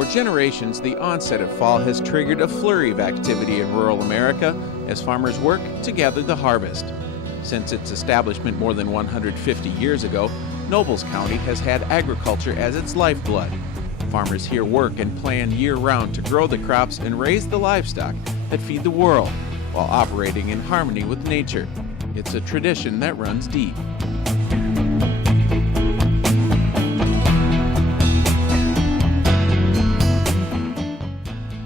For generations, the onset of fall has triggered a flurry of activity in rural America as farmers work to gather the harvest. Since its establishment more than 150 years ago, Nobles County has had agriculture as its lifeblood. Farmers here work and plan year-round to grow the crops and raise the livestock that feed the world, while operating in harmony with nature. It's a tradition that runs deep.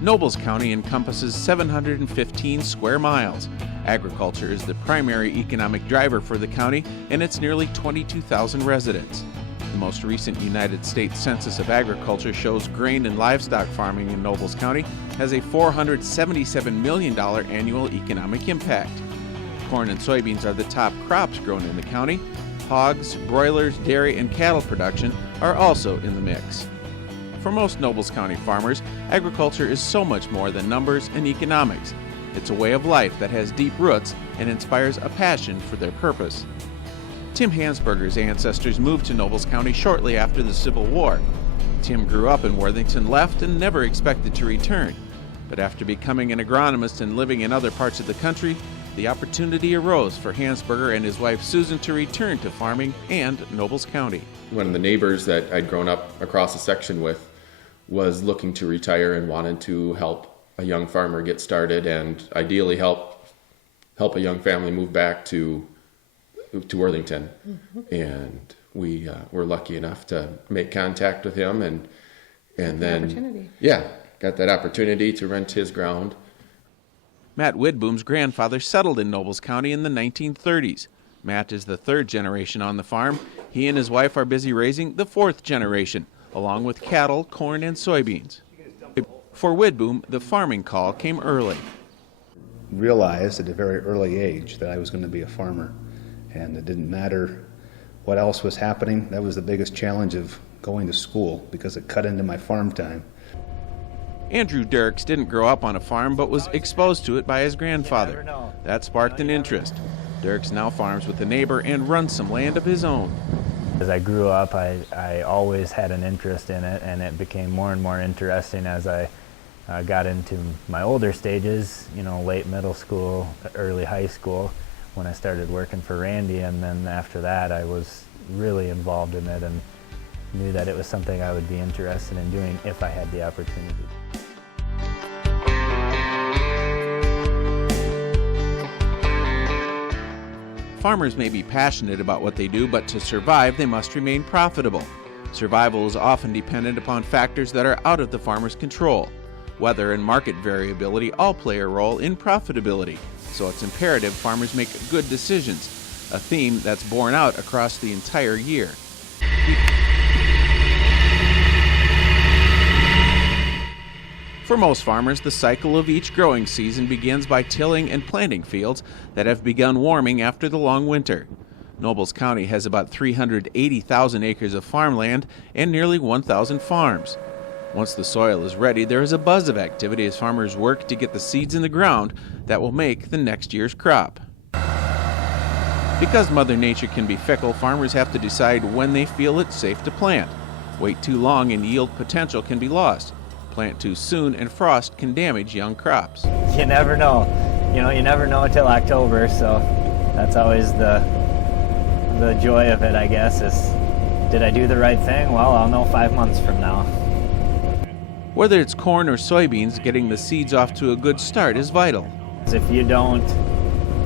Nobles County encompasses 715 square miles. Agriculture is the primary economic driver for the county, and it's nearly 22,000 residents. The most recent United States Census of Agriculture shows grain and livestock farming in Nobles County has a $477 million annual economic impact. Corn and soybeans are the top crops grown in the county. Hogs, broilers, dairy, and cattle production are also in the mix. For most Nobles County farmers, agriculture is so much more than numbers and economics. It's a way of life that has deep roots and inspires a passion for their purpose. Tim Hansberger's ancestors moved to Nobles County shortly after the Civil War. Tim grew up in Worthington, left, and never expected to return. But after becoming an agronomist and living in other parts of the country, the opportunity arose for Hansberger and his wife Susan to return to farming and Nobles County. One of the neighbors that I'd grown up across a section with was looking to retire and wanted to help a young farmer get started and ideally help a young family move back to Worthington. Mm-hmm. And we were lucky enough to make contact with him and then got that opportunity to rent his ground. Matt Widboom's grandfather settled in Nobles County in the 1930s. Matt is the third generation on the farm. He and his wife are busy raising the fourth generation, along with cattle, corn, and soybeans. For Widboom, the farming call came early. Realized at a very early age that I was going to be a farmer, and it didn't matter what else was happening. That was the biggest challenge of going to school because it cut into my farm time. Andrew Dierks didn't grow up on a farm but was exposed to it by his grandfather. That sparked an interest. Dierks now farms with a neighbor and runs some land of his own. As I grew up, I always had an interest in it, and it became more and more interesting as I got into my older stages, late middle school, early high school, when I started working for Randy, and then after that I was really involved in it and knew that it was something I would be interested in doing if I had the opportunity. Farmers may be passionate about what they do, but to survive, they must remain profitable. Survival is often dependent upon factors that are out of the farmer's control. Weather and market variability all play a role in profitability, so it's imperative farmers make good decisions, a theme that's borne out across the entire year. For most farmers, the cycle of each growing season begins by tilling and planting fields that have begun warming after the long winter. Nobles County has about 380,000 acres of farmland and nearly 1,000 farms. Once the soil is ready, there is a buzz of activity as farmers work to get the seeds in the ground that will make the next year's crop. Because Mother Nature can be fickle, farmers have to decide when they feel it's safe to plant. Wait too long and yield potential can be lost. Plant too soon and frost can damage young crops. You never know. You never know until October, so that's always the joy of it, I guess, is did I do the right thing? Well, I'll know 5 months from now. Whether it's corn or soybeans, getting the seeds off to a good start is vital. If you don't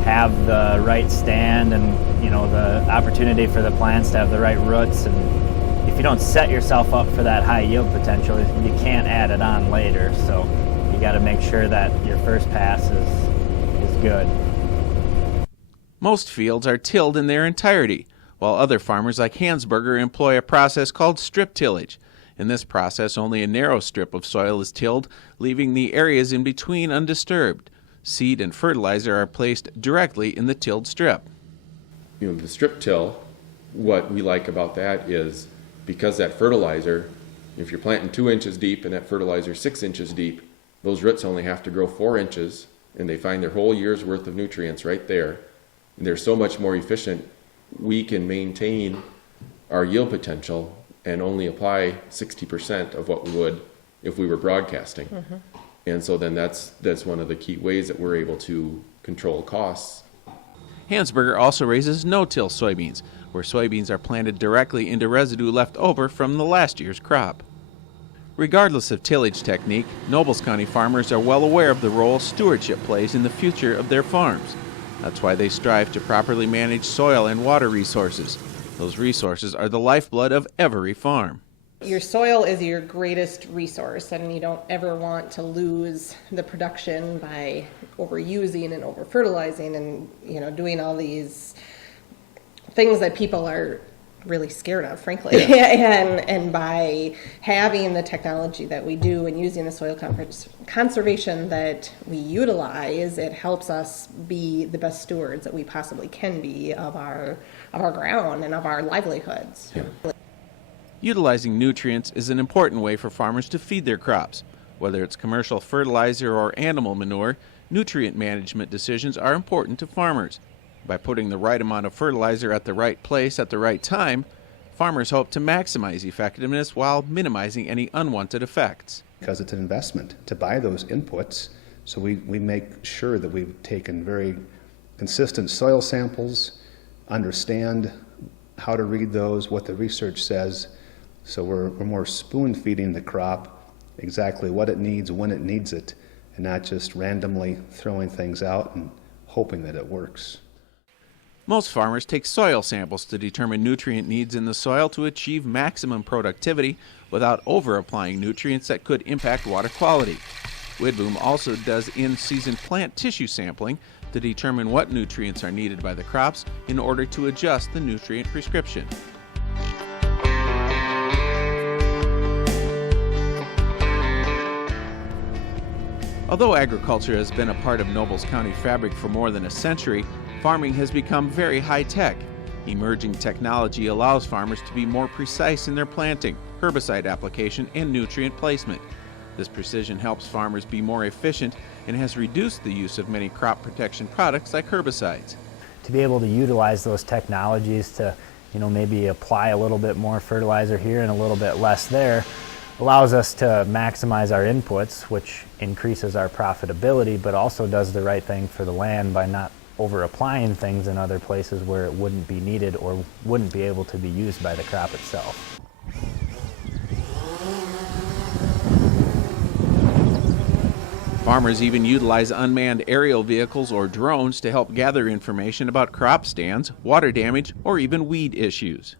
have the right stand and the opportunity for the plants to have the right roots, and if you don't set yourself up for that high yield potential, you can't add it on later. So you got to make sure that your first pass is good. Most fields are tilled in their entirety, while other farmers like Hansberger employ a process called strip tillage. In this process, only a narrow strip of soil is tilled, leaving the areas in between undisturbed. Seed and fertilizer are placed directly in the tilled strip. The strip till, what we like about that is because that fertilizer, if you're planting 2 inches deep and that fertilizer 6 inches deep, those roots only have to grow 4 inches and they find their whole year's worth of nutrients right there. And they're so much more efficient. We can maintain our yield potential and only apply 60% of what we would if we were broadcasting. And so then that's one of the key ways that we're able to control costs. Hansberger also raises no-till soybeans, where soybeans are planted directly into residue left over from the last year's crop. Regardless of tillage technique, Nobles County farmers are well aware of the role stewardship plays in the future of their farms. That's why they strive to properly manage soil and water resources. Those resources are the lifeblood of every farm. Your soil is your greatest resource, and you don't ever want to lose the production by overusing and over-fertilizing and, doing all these things that people are really scared of, frankly. and by having the technology that we do and using the soil conservation that we utilize, it helps us be the best stewards that we possibly can be of our ground and of our livelihoods. Yeah. Utilizing nutrients is an important way for farmers to feed their crops. Whether it's commercial fertilizer or animal manure, nutrient management decisions are important to farmers. By putting the right amount of fertilizer at the right place at the right time, farmers hope to maximize effectiveness while minimizing any unwanted effects. Because it's an investment to buy those inputs, so we make sure that we've taken very consistent soil samples, understand how to read those, what the research says, so we're more spoon-feeding the crop exactly what it needs, when it needs it, and not just randomly throwing things out and hoping that it works. Most farmers take soil samples to determine nutrient needs in the soil to achieve maximum productivity without over-applying nutrients that could impact water quality. Widboom also does in-season plant tissue sampling to determine what nutrients are needed by the crops in order to adjust the nutrient prescription. Although agriculture has been a part of Nobles County fabric for more than a century, farming has become very high-tech. Emerging technology allows farmers to be more precise in their planting, herbicide application, and nutrient placement. This precision helps farmers be more efficient and has reduced the use of many crop protection products like herbicides. To be able to utilize those technologies to, maybe apply a little bit more fertilizer here and a little bit less there, allows us to maximize our inputs, which increases our profitability, but also does the right thing for the land by not over-applying things in other places where it wouldn't be needed or wouldn't be able to be used by the crop itself. Farmers even utilize unmanned aerial vehicles or drones to help gather information about crop stands, water damage, or even weed issues.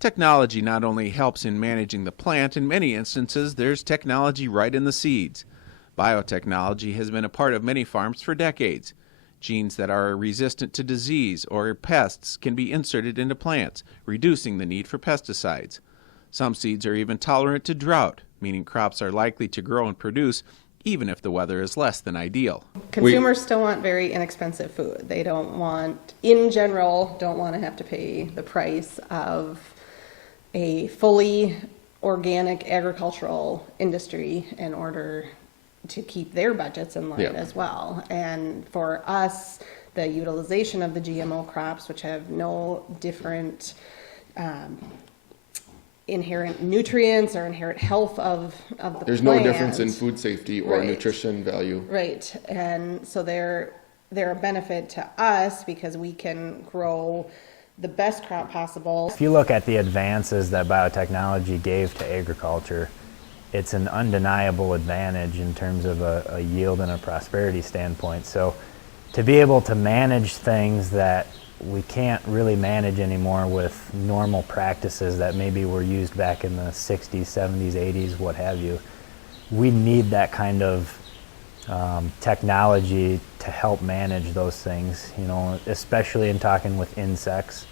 Technology not only helps in managing the plant, in many instances there's technology right in the seeds. Biotechnology has been a part of many farms for decades. Genes that are resistant to disease or pests can be inserted into plants, reducing the need for pesticides. Some seeds are even tolerant to drought, meaning crops are likely to grow and produce even if the weather is less than ideal. Consumers still want very inexpensive food. They in general, don't want to have to pay the price of a fully organic agricultural industry in order to keep their budgets in line as well. And for us, the utilization of the GMO crops, which have no different inherent nutrients or inherent health of the There's plant. no difference in food safety or Right. nutrition value. Right, and so they're a benefit to us because we can grow the best crop possible. If you look at the advances that biotechnology gave to agriculture, it's an undeniable advantage in terms of a yield and a prosperity standpoint. So to be able to manage things that we can't really manage anymore with normal practices that maybe were used back in the 60s, 70s, 80s, what have you, we need that kind of technology to help manage those things, especially in talking with insects.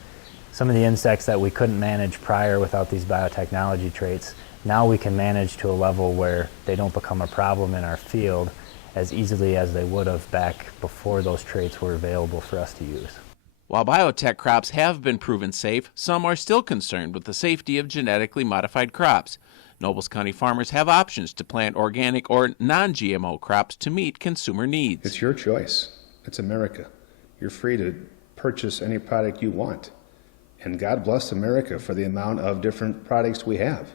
Some of the insects that we couldn't manage prior without these biotechnology traits, now we can manage to a level where they don't become a problem in our field as easily as they would have back before those traits were available for us to use. While biotech crops have been proven safe, some are still concerned with the safety of genetically modified crops. Nobles County farmers have options to plant organic or non-GMO crops to meet consumer needs. It's your choice. It's America. You're free to purchase any product you want. And God bless America for the amount of different products we have.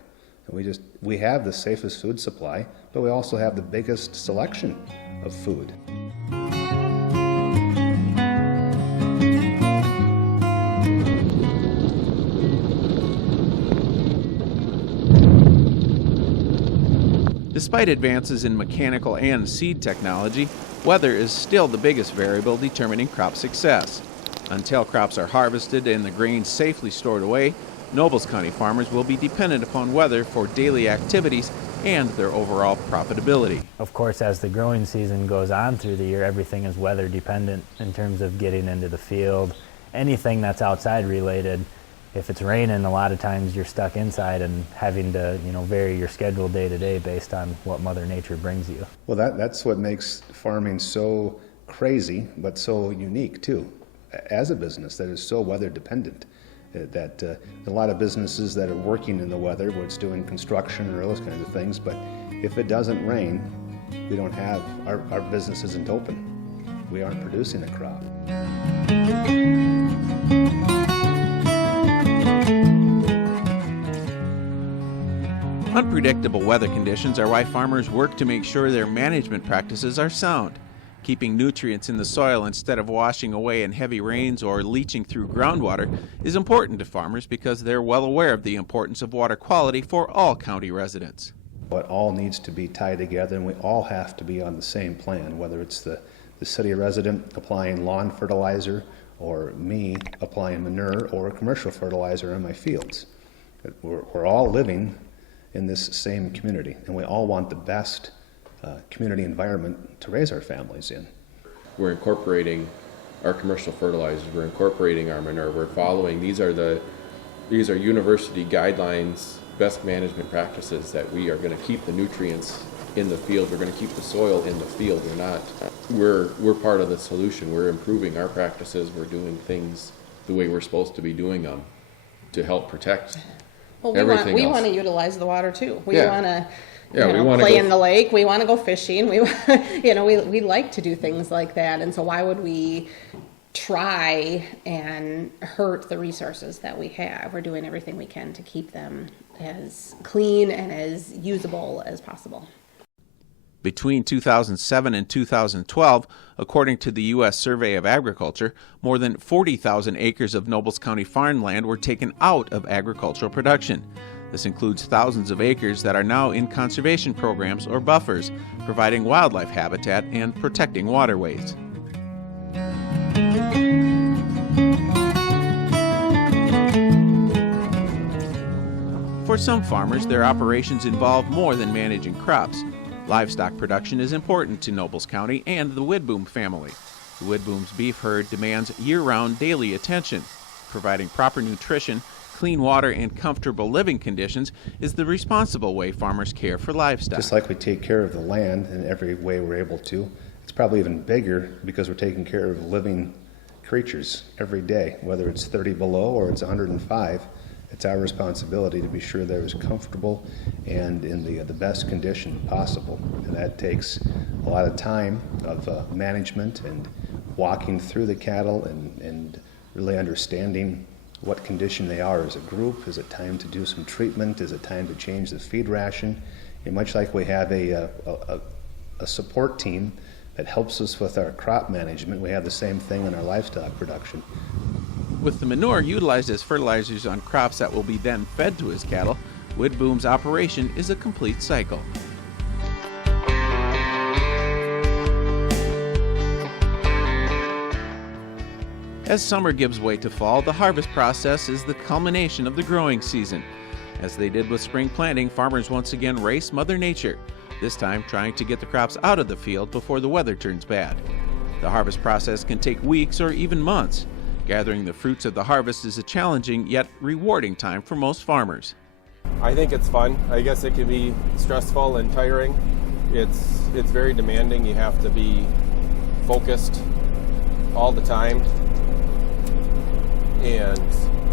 We have the safest food supply, but we also have the biggest selection of food. Despite advances in mechanical and seed technology, weather is still the biggest variable determining crop success. Until crops are harvested and the grain safely stored away, Nobles County farmers will be dependent upon weather for daily activities and their overall profitability. Of course, as the growing season goes on through the year, everything is weather dependent in terms of getting into the field. Anything that's outside related, if it's raining, a lot of times you're stuck inside and having to, vary your schedule day to day based on what Mother Nature brings you. Well, that's what makes farming so crazy, but so unique too, as a business that is so weather dependent. That a lot of businesses that are working in the weather, where it's doing construction or those kinds of things, but if it doesn't rain, we don't have, our business isn't open. We aren't producing a crop. Unpredictable weather conditions are why farmers work to make sure their management practices are sound. Keeping nutrients in the soil instead of washing away in heavy rains or leaching through groundwater is important to farmers because they're well aware of the importance of water quality for all county residents. It all needs to be tied together, and we all have to be on the same plan, whether it's the city resident applying lawn fertilizer or me applying manure or commercial fertilizer in my fields. We're all living in this same community, and we all want the best community environment to raise our families in. We're incorporating our commercial fertilizers, we're incorporating our manure, we're following, these are university guidelines, best management practices that we are going to keep the nutrients in the field, we're going to keep the soil in the field. We're part of the solution, we're improving our practices, we're doing things the way we're supposed to be doing them to help protect everything else. We want to utilize the water too. We Yeah. want to we want to play in the lake. We want to go fishing. We like to do things like that. And so why would we try and hurt the resources that we have? We're doing everything we can to keep them as clean and as usable as possible. Between 2007 and 2012, according to the U.S. Survey of Agriculture, more than 40,000 acres of Nobles County farmland were taken out of agricultural production. This includes thousands of acres that are now in conservation programs or buffers, providing wildlife habitat and protecting waterways. For some farmers, their operations involve more than managing crops. Livestock production is important to Nobles County and the Widboom family. The Widboom's beef herd demands year-round daily attention. Providing proper nutrition, clean water, and comfortable living conditions is the responsible way farmers care for livestock. Just like we take care of the land in every way we're able to, it's probably even bigger because we're taking care of living creatures every day, whether it's 30 below or it's 105. It's our responsibility to be sure they're as comfortable and in the best condition possible. And that takes a lot of time of management and walking through the cattle and really understanding what condition they are as a group. Is it time to do some treatment? Is it time to change the feed ration? And much like we have a support team that helps us with our crop management, we have the same thing in our livestock production. With the manure utilized as fertilizers on crops that will be then fed to his cattle, Widboom's operation is a complete cycle. As summer gives way to fall, the harvest process is the culmination of the growing season. As they did with spring planting, farmers once again race Mother Nature, this time trying to get the crops out of the field before the weather turns bad. The harvest process can take weeks or even months. Gathering the fruits of the harvest is a challenging yet rewarding time for most farmers. I think it's fun. I guess it can be stressful and tiring. It's very demanding. You have to be focused all the time. And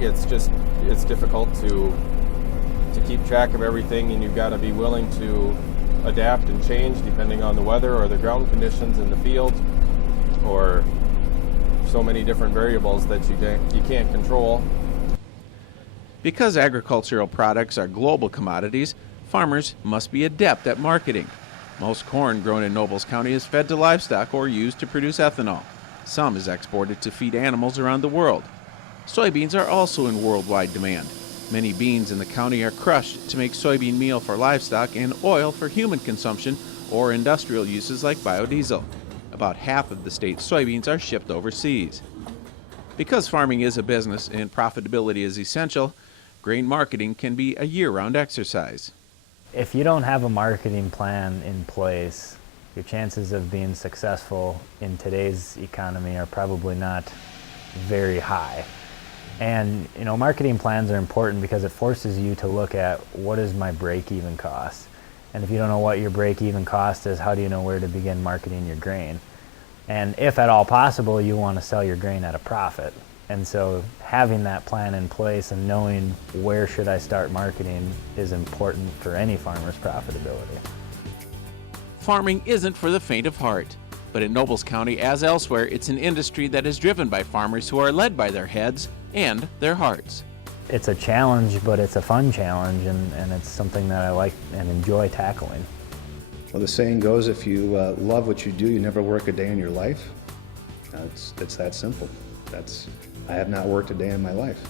it's difficult to keep track of everything, and you've got to be willing to adapt and change depending on the weather or the ground conditions in the field, or so many different variables that you can't control. Because agricultural products are global commodities, farmers must be adept at marketing. Most corn grown in Nobles County is fed to livestock or used to produce ethanol. Some is exported to feed animals around the world. Soybeans are also in worldwide demand. Many beans in the county are crushed to make soybean meal for livestock and oil for human consumption or industrial uses like biodiesel. About half of the state's soybeans are shipped overseas. Because farming is a business and profitability is essential, grain marketing can be a year-round exercise. If you don't have a marketing plan in place, your chances of being successful in today's economy are probably not very high. And marketing plans are important because it forces you to look at what is my break-even cost. And if you don't know what your break-even cost is, how do you know where to begin marketing your grain? And if at all possible, you want to sell your grain at a profit. And so having that plan in place and knowing where should I start marketing is important for any farmer's profitability. Farming isn't for the faint of heart, but in Nobles County, as elsewhere, it's an industry that is driven by farmers who are led by their heads and their hearts. It's a challenge, but it's a fun challenge, and it's something that I like and enjoy tackling. Well, the saying goes, if you love what you do, you never work a day in your life. It's that simple. I have not worked a day in my life.